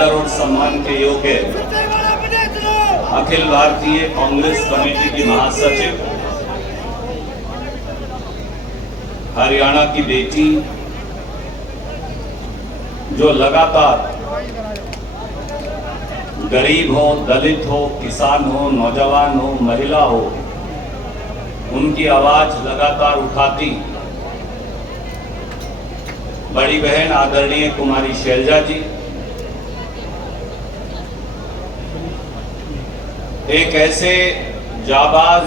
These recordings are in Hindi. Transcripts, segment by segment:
आदर और सम्मान के योग्य अखिल भारतीय कांग्रेस कमेटी की महासचिव, हरियाणा की बेटी, जो लगातार गरीब हो, दलित हो, किसान हो, नौजवान हो, महिला हो, उनकी आवाज लगातार उठाती बड़ी बहन आदरणीय कुमारी शैलजा जी, एक ऐसे जाबाज,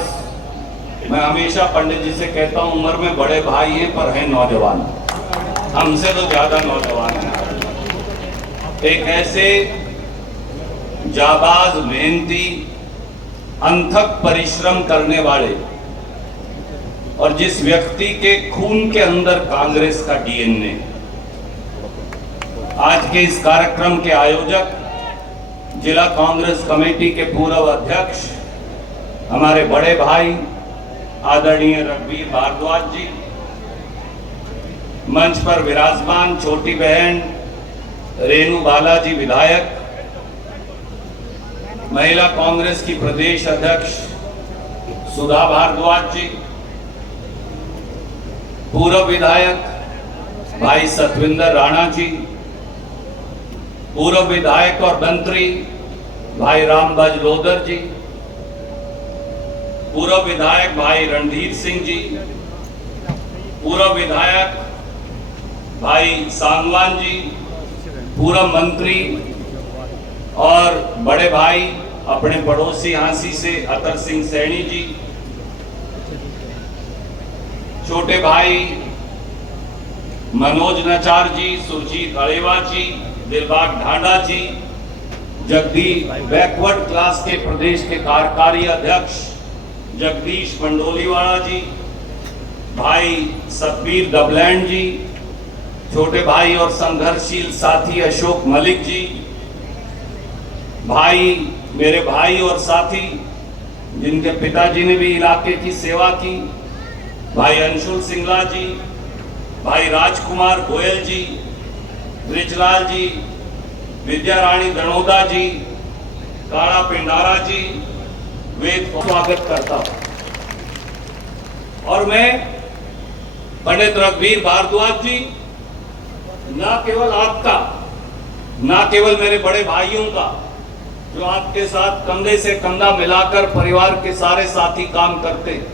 मैं हमेशा पंडित जी से कहता हूं, उम्र में बड़े भाई हैं पर हैं नौजवान, हमसे तो ज्यादा नौजवान हैं। एक ऐसे जाबाज, मेहनती, अथक परिश्रम करने वाले और जिस व्यक्ति के खून के अंदर कांग्रेस का डीएनए, आज के इस कार्यक्रम के आयोजक, जिला कांग्रेस कमेटी के पूर्व अध्यक्ष, हमारे बड़े भाई आदरणीय रघुवीर भारद्वाज जी, मंच पर विराजमान छोटी बहन रेणु बालाजी विधायक, महिला कांग्रेस की प्रदेश अध्यक्ष सुधा भारद्वाज जी, पूर्व विधायक भाई सतविंदर राणा जी, पूर्व विधायक और मंत्री भाई रामबाज लोधर जी, पूर्व विधायक भाई रणधीर सिंह जी, पूर्व विधायक भाई सांगवान जी, पूर्व मंत्री और बड़े भाई अपने पड़ोसी हांसी से अतर सिंह सैनी जी, छोटे भाई मनोज नचार जी, सुरजीत अड़ेवा जी, दिलबाग ढांडा जी, जगदीश बैकवर्ड क्लास के प्रदेश के कार्यकारी अध्यक्ष जगदीश मंडोलीवाला जी, भाई सतबीर डबलैंड जी, छोटे भाई और संघर्षशील साथी अशोक मलिक जी, भाई मेरे भाई और साथी जिनके पिताजी ने भी इलाके की सेवा की, भाई अंशुल सिंगला जी, भाई राजकुमार गोयल जी, ब्रिजलाल जी, विद्या रानी दनोदा जी, काड़ा पिंडारा जी, वेद को स्वागत करता हूं। और मैं पंडित रघुवीर भारद्वाज जी, ना केवल आपका, ना केवल मेरे बड़े भाइयों का, जो आपके साथ कंधे से कंधा मिलाकर परिवार के सारे साथी काम करते हैं,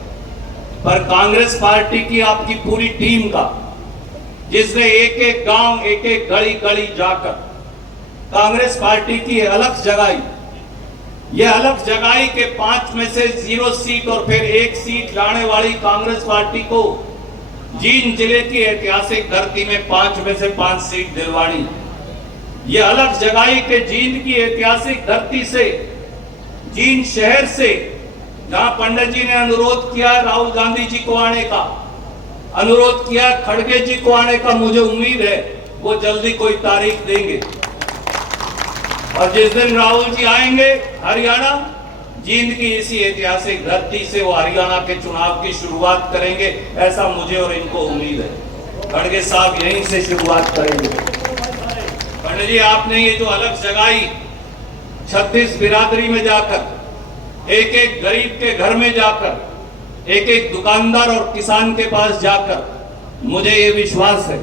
पर कांग्रेस पार्टी की आपकी पूरी टीम का, जिसने एक एक गांव, एक एक गली गली जाकर कांग्रेस पार्टी की अलख जगाई, ये अलख जगाई के 5 में से 0 सीट और फिर 1 सीट लाने वाली कांग्रेस पार्टी को जींद जिले की ऐतिहासिक धरती में 5 में से 5 सीट दिलवानी, ये अलख जगाई के जींद की ऐतिहासिक धरती से, जींद शहर से, जहां पंडित जी ने अनुरोध किया राहुल गांधी जी को आने का, अनुरोध किया खड़गे जी को आने का, मुझे उम्मीद है वो जल्दी कोई तारीख देंगे। और जिस दिन राहुल जी आएंगे हरियाणा, जींद की इसी ऐतिहासिक धरती से वो हरियाणा के चुनाव की शुरुआत करेंगे, ऐसा मुझे और इनको उम्मीद है। खड़गे साहब यहीं से शुरुआत करेंगे। पंडित जी, आपने ये जो अलग जगाई, 36 बिरादरी में जाकर, एक एक गरीब के घर में जाकर, एक एक दुकानदार और किसान के पास जाकर, मुझे ये विश्वास है,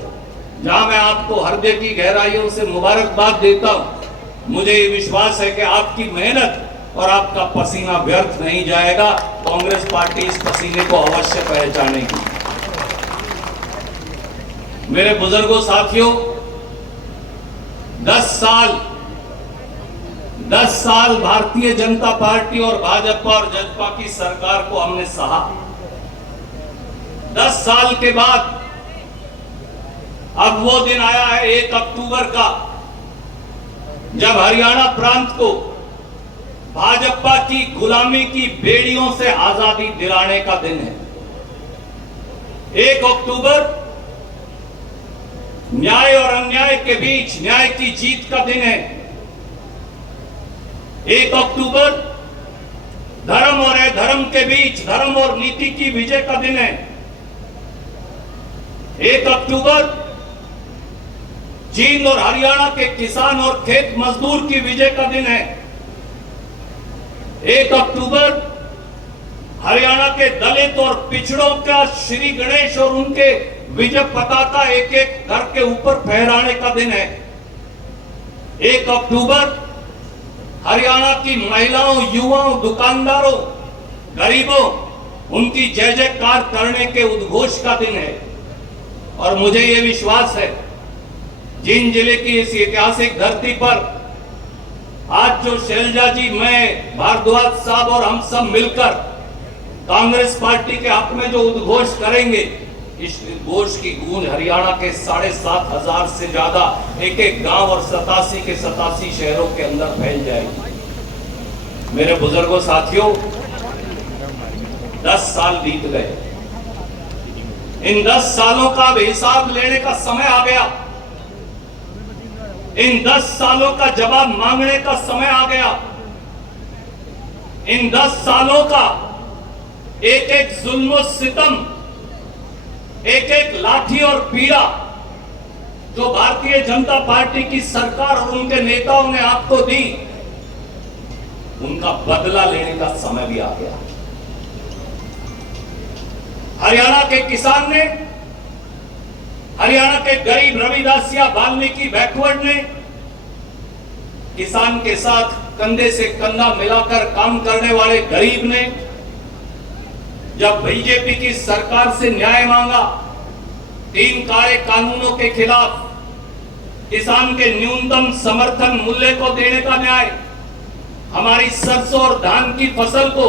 जहां मैं आपको हृदय की गहराइयों से मुबारकबाद देता हूं, मुझे ये विश्वास है कि आपकी मेहनत और आपका पसीना व्यर्थ नहीं जाएगा। कांग्रेस पार्टी इस पसीने को अवश्य पहचानेगी। मेरे बुजुर्गों, साथियों, 10 साल भारतीय जनता पार्टी और भाजपा और जजपा की सरकार को हमने सहा। 10 साल के बाद अब वो दिन आया है 1 अक्टूबर का, जब हरियाणा प्रांत को भाजपा की गुलामी की बेड़ियों से आजादी दिलाने का दिन है। 1 अक्टूबर न्याय और अन्याय के बीच न्याय की जीत का दिन है। 1 अक्टूबर धर्म और अधर्म के बीच धर्म और नीति की विजय का दिन है। 1 अक्टूबर जींद और हरियाणा के किसान और खेत मजदूर की विजय का दिन है। 1 अक्टूबर हरियाणा के दलित और पिछड़ों का श्री गणेश और उनके विजय पताका एक एक घर के ऊपर फहराने का दिन है। 1 अक्टूबर हरियाणा की महिलाओं, युवाओं, दुकानदारों, गरीबों, उनकी जय जयकार करने के उद्घोष का दिन है। और मुझे यह विश्वास है, जींद जिले की इस ऐतिहासिक धरती पर आज जो शैलजा जी, मैं, भारद्वाज साहब और हम सब मिलकर कांग्रेस पार्टी के हक में जो उद्घोष करेंगे, इस उद्घोष की गूंज हरियाणा के 7,500 से ज्यादा एक एक गांव और 87 के 87 शहरों के अंदर फैल जाएगी। मेरे बुजुर्गों, साथियों, 10 साल बीत गए। इन 10 सालों का हिसाब लेने का समय आ गया। इन 10 सालों का जवाब मांगने का समय आ गया। इन 10 सालों का एक एक जुल्म सितम, एक एक लाठी और पीड़ा जो भारतीय जनता पार्टी की सरकार और उनके नेताओं ने आपको दी, उनका बदला लेने का समय भी आ गया। हरियाणा के किसान ने, हरियाणा के गरीब रविदासिया, वाल्मीकि, बैकवर्ड ने किसान के साथ कंधे से कंधा मिलाकर काम करने वाले गरीब ने जब बीजेपी की सरकार से न्याय मांगा, 3 काले कानूनों के खिलाफ, किसान के न्यूनतम समर्थन मूल्य को देने का न्याय, हमारी सरसों और धान की फसल को,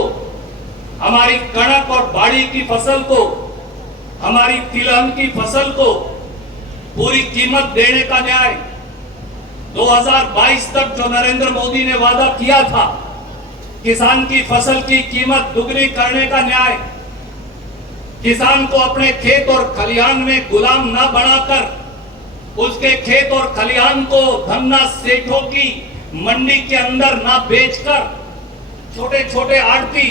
हमारी कणक और बाड़ी की फसल को, हमारी तिलहन की फसल को पूरी कीमत देने का न्याय, 2022 तक जो नरेंद्र मोदी ने वादा किया था, किसान की फसल की कीमत दुगनी करने का न्याय, किसान को अपने खेत और खलिहान में गुलाम ना बनाकर उसके खेत और खलिहान को धन्ना सेठों की मंडी के अंदर ना बेचकर छोटे छोटे आड़ती,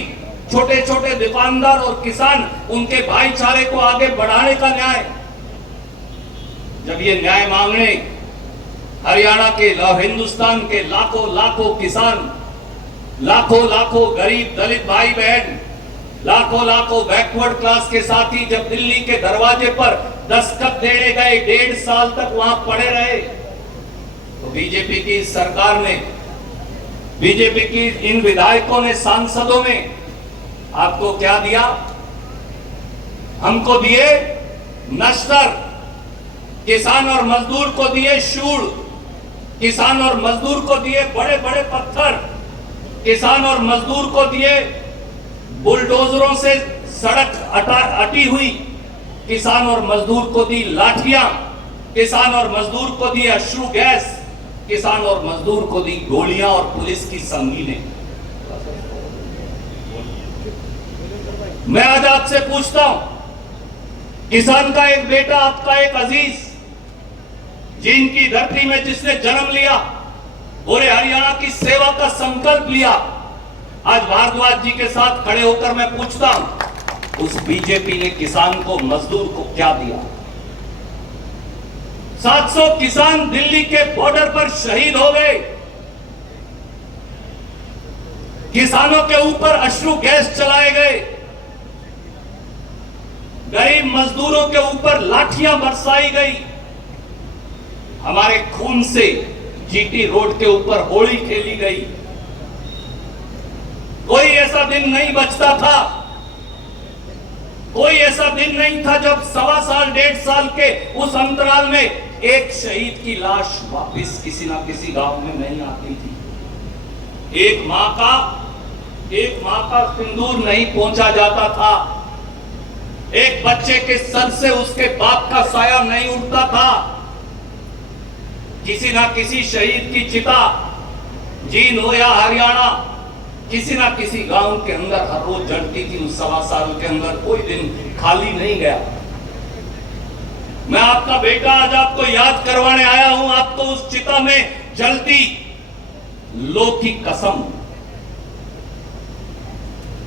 छोटे छोटे दुकानदार और किसान, उनके भाईचारे को आगे बढ़ाने का न्याय। जब ये न्याय मांगने हरियाणा के, हिंदुस्तान के लाखों लाखों किसान, लाखों लाखों गरीब दलित भाई बहन, लाखों लाखों बैकवर्ड क्लास के साथी जब दिल्ली के दरवाजे पर दस्तखत देने गए, 1.5 साल तक वहां पड़े रहे, तो बीजेपी की सरकार ने, बीजेपी की इन विधायकों ने, सांसदों ने आपको क्या दिया? हमको दिए नश्तर, किसान और मजदूर को दिए शूल, किसान और मजदूर को दिए बड़े बड़े पत्थर, किसान और मजदूर को दिए बुलडोजरों से सड़क अटी हुई, किसान और मजदूर को दी लाठियां, किसान और मजदूर को दी अश्रु गैस, किसान और मजदूर को दी गोलियां और पुलिस की संगीनें। मैं आज आपसे पूछता हूं, किसान का एक बेटा, आपका एक अजीज, जिनकी धरती में जिसने जन्म लिया, पूरे हरियाणा की सेवा का संकल्प लिया, आज भारद्वाज जी के साथ खड़े होकर मैं पूछता हूं, उस बीजेपी ने किसान को, मजदूर को क्या दिया? 700 किसान दिल्ली के बॉर्डर पर शहीद हो गए। किसानों के ऊपर अश्रु गैस चलाए गए, गरीब मजदूरों के ऊपर लाठियां बरसाई गई, हमारे खून से जीटी रोड के ऊपर होली खेली गई। कोई ऐसा दिन नहीं बचता था, कोई ऐसा दिन नहीं था जब 1.25 साल 1.5 साल के उस अंतराल में एक शहीद की लाश वापस किसी ना किसी गांव में नहीं आती थी। एक मां का सिंदूर नहीं पहुंचा जाता था, एक बच्चे के सर से उसके बाप का साया नहीं उठता था। किसी ना किसी शहीद की चिता, जींद हो या हरियाणा, किसी ना किसी गांव के अंदर हर रोज जलती थी। उस 1.25 साल के अंदर कोई दिन खाली नहीं गया। मैं आपका बेटा आज आपको याद करवाने आया हूं, आपको उस चिता में जलती लो की कसम,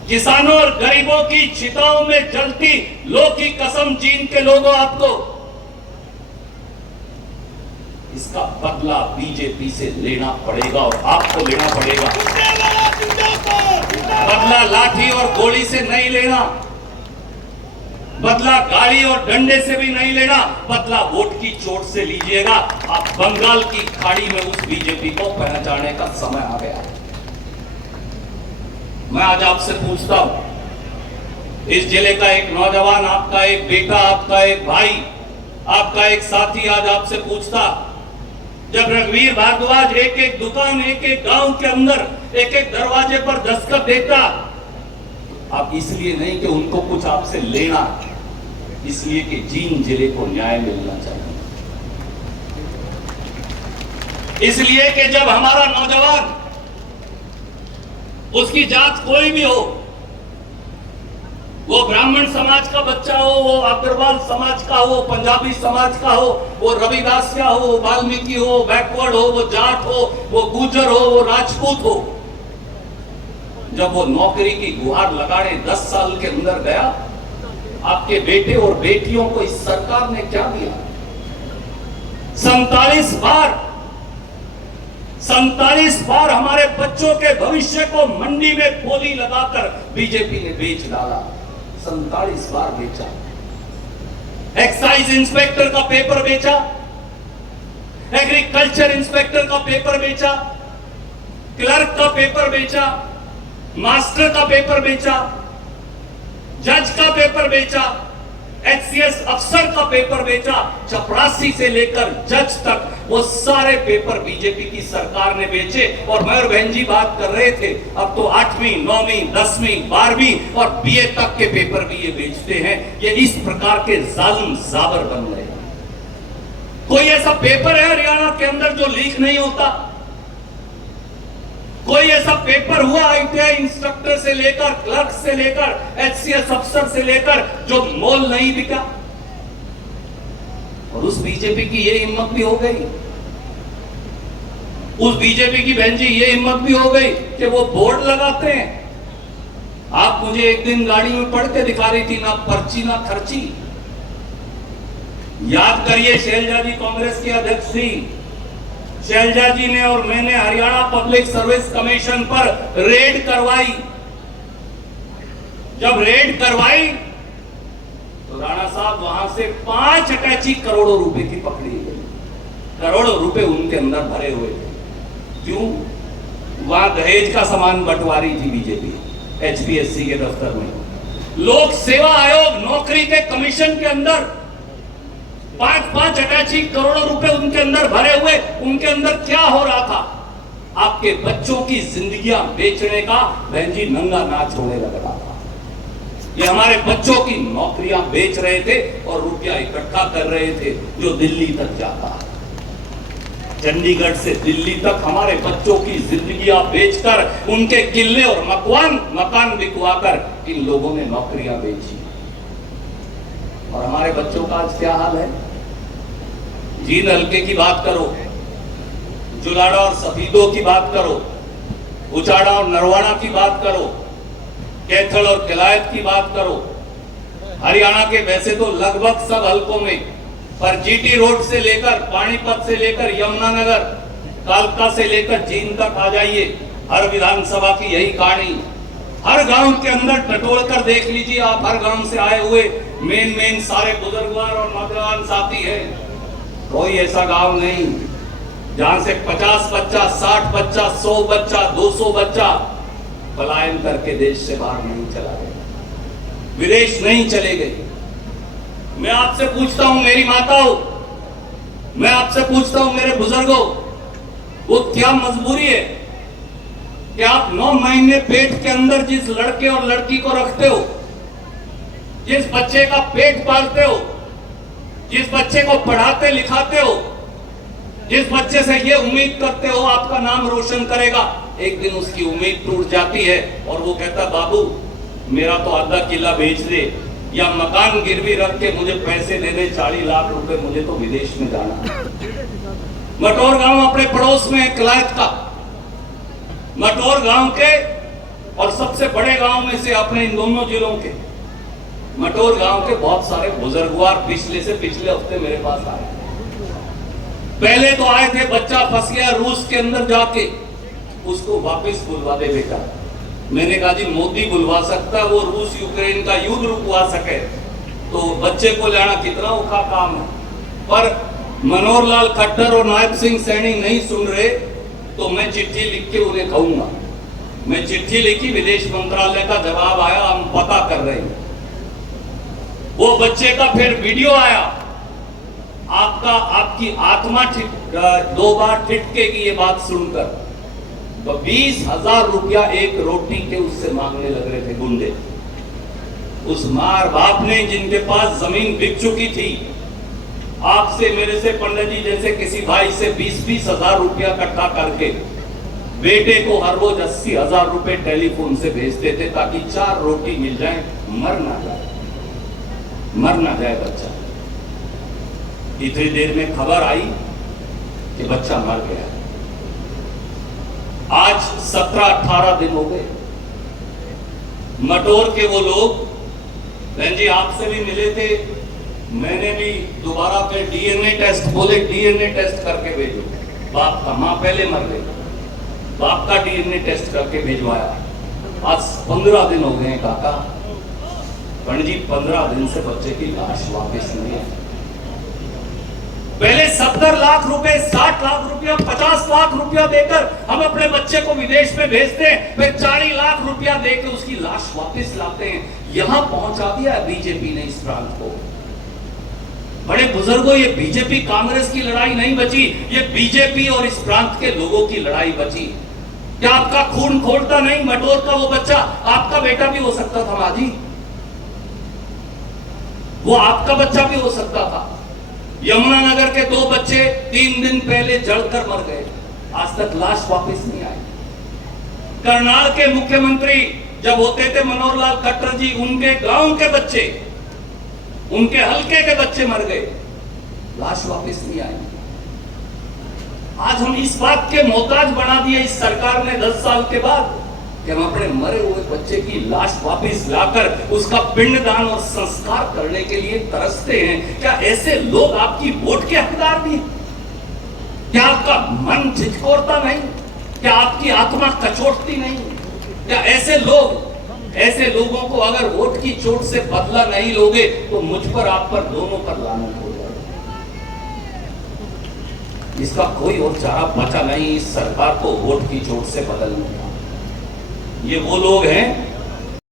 किसानों और गरीबों की चिताओं में जलती लो की कसम, जींद के लोगों, आपको इसका बदला बीजेपी से लेना पड़ेगा और आपको लेना पड़ेगा। बदला लाठी और गोली से नहीं लेना, बदला गाड़ी और डंडे से भी नहीं लेना, बदला वोट की चोट से लीजिएगा। आप बंगाल की खाड़ी में उस बीजेपी को पहचानने का समय आ गया। मैं आज आपसे पूछता हूं, इस जिले का एक नौजवान, आपका एक बेटा, आपका एक भाई, आपका एक साथी आज आपसे पूछता, जब रघुवीर भारद्वाज एक एक दुकान, एक एक गांव के अंदर, एक एक दरवाजे पर दस्तखत देता, आप इसलिए नहीं कि उनको कुछ आपसे लेना, इसलिए कि जींद जिले को न्याय मिलना चाहिए, इसलिए कि जब हमारा नौजवान, उसकी जात कोई भी हो, वो ब्राह्मण समाज का बच्चा हो, वो अग्रवाल समाज का हो, पंजाबी समाज का हो, वो रविदासिया हो, वाल्मीकि हो, बैकवर्ड हो, वो जाट हो, वो गुजर हो, वो राजपूत हो, जब वो नौकरी की गुहार लगाने 10 साल के अंदर गया, आपके बेटे और बेटियों को इस सरकार ने क्या दिया? 47 बार हमारे बच्चों के भविष्य को मंडी में बोली लगाकर बीजेपी ने बेच डाला। 47 बार बेचा। एक्साइज इंस्पेक्टर का पेपर बेचा, एग्रीकल्चर इंस्पेक्टर का पेपर बेचा, क्लर्क का पेपर बेचा, मास्टर का पेपर बेचा, जज का पेपर बेचा, एचसीएस अफसर का पेपर बेचा, चपरासी से लेकर जज तक वो सारे पेपर बीजेपी की सरकार ने बेचे। और मयूर बहन जी बात कर रहे थे, अब तो 8वीं, 9वीं, 10वीं, 12वीं और बीए तक के पेपर भी ये बेचते हैं। ये इस प्रकार के जालिम जाबर बन गए। कोई ऐसा पेपर है हरियाणा के अंदर जो लीक नहीं होता? कोई ऐसा पेपर हुआ आईटीआई इंस्ट्रक्टर से लेकर, क्लर्क से लेकर, एचसीएस अफसर से लेकर जो मोल नहीं बिका? और उस बीजेपी की ये हिम्मत भी हो गई, उस बीजेपी की बहन जी ये हिम्मत भी हो गई कि वो बोर्ड लगाते हैं। आप मुझे एक दिन गाड़ी में पढ़ के दिखा रही थी, ना पर्ची ना खर्ची। याद करिए, शैलजा जी कांग्रेस की अध्यक्ष थी, शैलजा जी ने और मैंने हरियाणा पब्लिक सर्विस कमीशन पर रेड करवाई। जब रेड करवाई तो राणा साहब वहां से 5 अटैची करोड़ों रुपए की पकड़ी गई। करोड़ों रुपए उनके अंदर भरे हुए थे। क्यों? वहां दहेज का सामान बंटवारी थी बीजेपी एचपीएससी के दफ्तर में। लोक सेवा आयोग नौकरी के कमीशन के अंदर 5-5 अटैची करोड़ों रुपए उनके अंदर भरे हुए। उनके अंदर क्या हो रहा था? आपके बच्चों की जिंदगियां बेचने का बहन जी नंगा नाच होने लग रहा था। ये हमारे बच्चों की नौकरियां बेच रहे थे और रुपया इकट्ठा कर रहे थे जो दिल्ली तक जाता है। चंडीगढ़ से दिल्ली तक हमारे बच्चों की जिंदगियां बेचकर, उनके किले और मकान बिकवाकर इन लोगों ने नौकरियां बेची। और हमारे बच्चों का आज क्या हाल है? जींद हल्के की बात करो, जुलाड़ा और सफीदों की बात करो, उचाड़ा और नरवाना की बात करो, कैथल और किलायत की बात करो। हरियाणा के वैसे तो लगभग सब हलकों में, पर जीटी रोड से लेकर, पानीपत से लेकर यमुनानगर, कालका से लेकर जींद तक आ जाइए, हर विधानसभा की यही कहानी। हर गांव के अंदर टटोल कर देख लीजिए आप, हर गांव से आए हुए मेन सारे बुजुर्गवार और नौजवान साथी हैं। कोई ऐसा गांव नहीं जहां से 50 बच्चा, 60 बच्चा, 100 बच्चा, 200 बच्चा पलायन करके देश से बाहर नहीं चला गया, विदेश नहीं चले गए। मैं आपसे पूछता हूं मेरी माताओं, मैं आपसे पूछता हूं मेरे बुजुर्गों, वो क्या मजबूरी है कि आप 9 महीने पेट के अंदर जिस लड़के और लड़की को रखते हो, जिस बच्चे का पेट पालते हो, जिस बच्चे को पढ़ाते लिखाते हो, जिस बच्चे से ये उम्मीद करते हो आपका नाम रोशन करेगा, एक दिन उसकी उम्मीद टूट जाती है और वो कहता बाबू मेरा तो आधा किला बेच दे या मकान गिरवी रख के मुझे पैसे दे दे 40 लाख रुपए, मुझे तो विदेश में जाना। मटोर गांव अपने पड़ोस में है किलायत का, मटोर गांव के और सबसे बड़े गांव में से अपने इन दोनों जिलों के मटोर गांव के बहुत सारे बुजुर्गवार पिछले से पिछले हफ्ते मेरे पास आए। पहले तो आए थे, बच्चा फंस गया रूस के अंदर जाके, उसको वापस बुलवा दे बेटा। मैंने कहा जी मोदी बुलवा सकता, वो रूस यूक्रेन का युद्ध रुकवा सके तो बच्चे को लाना कितना औखा काम है। पर मनोहर लाल खट्टर और नायब सिंह सैनी नहीं सुन रहे, तो मैं चिट्ठी लिख के उन्हें कहूंगा। मैं चिट्ठी लिखी, विदेश मंत्रालय का जवाब आया, हम पता कर रहे हैं। वो बच्चे का फिर वीडियो आया, आपकी आत्मा 2 बार ठिठकेगी ये बात सुनकर। तो 20,000 रुपया एक रोटी के उससे मांगने लग रहे थे गुंडे। उस मार बाप ने, जिनके पास जमीन बिक चुकी थी, आपसे मेरे से पंडित जी जैसे किसी भाई से 20-20 हजार रुपया इकट्ठा करके बेटे को हर रोज 80,000 रुपए टेलीफोन से भेजते थे ताकि 4 रोटी मिल जाए, मर ना जाए बच्चा। इतनी देर में खबर आई कि बच्चा मर गया। आज 17-18 दिन हो गए। मटोर के वो लोग, बहन जी आपसे भी मिले थे, मैंने भी दोबारा फिर डीएनए टेस्ट बोले, डीएनए टेस्ट करके भेजो। बाप का, मां पहले मर गई, बाप का डीएनए टेस्ट करके भेजवाया। आज 15 दिन हो गए काका। पंडित जी 15 दिन से बच्चे की लाश वापस नहीं है। पहले 70 लाख रुपए, 60 लाख रुपया, 50 लाख रुपया देकर हम अपने बच्चे को विदेश में भेजते हैं, फिर 40 लाख रुपया देकर उसकी लाश वापस लाते हैं। यहां पहुंचा दिया बीजेपी ने इस प्रांत को। बड़े बुजुर्गों, ये बीजेपी कांग्रेस की लड़ाई नहीं बची, ये बीजेपी और इस प्रांत के लोगों की लड़ाई बची। क्या आपका खून खोलता नहीं? मटोर का वो बच्चा आपका बेटा भी हो सकता था माँ जी, वो आपका बच्चा भी हो सकता था। यमुनानगर के 2 बच्चे 3 दिन पहले जलकर मर गए, आज तक लाश वापस नहीं आई। करनाल के मुख्यमंत्री जब होते थे मनोहर लाल खट्टर जी, उनके गांव के बच्चे, उनके हलके के बच्चे मर गए, लाश वापस नहीं आई। आज हम इस बात के मोहताज बना दिए इस सरकार ने 10 साल के बाद कि हम अपने मरे हुए बच्चे की लाश वापस लाकर उसका पिंडदान और संस्कार करने के लिए तरसते हैं। क्या ऐसे लोग आपकी वोट के हकदार भी? क्या आपका मन झिझकोरता नहीं? क्या आपकी आत्मा कचोटती नहीं? क्या ऐसे लोगों को अगर वोट की चोट से बदला नहीं लोगे तो मुझ पर, आप पर, दोनों पर लानत हो जाएगी। इसका कोई और चारा बचा नहीं इस सरकार को वोट की चोट से बदलने का। ये वो लोग हैं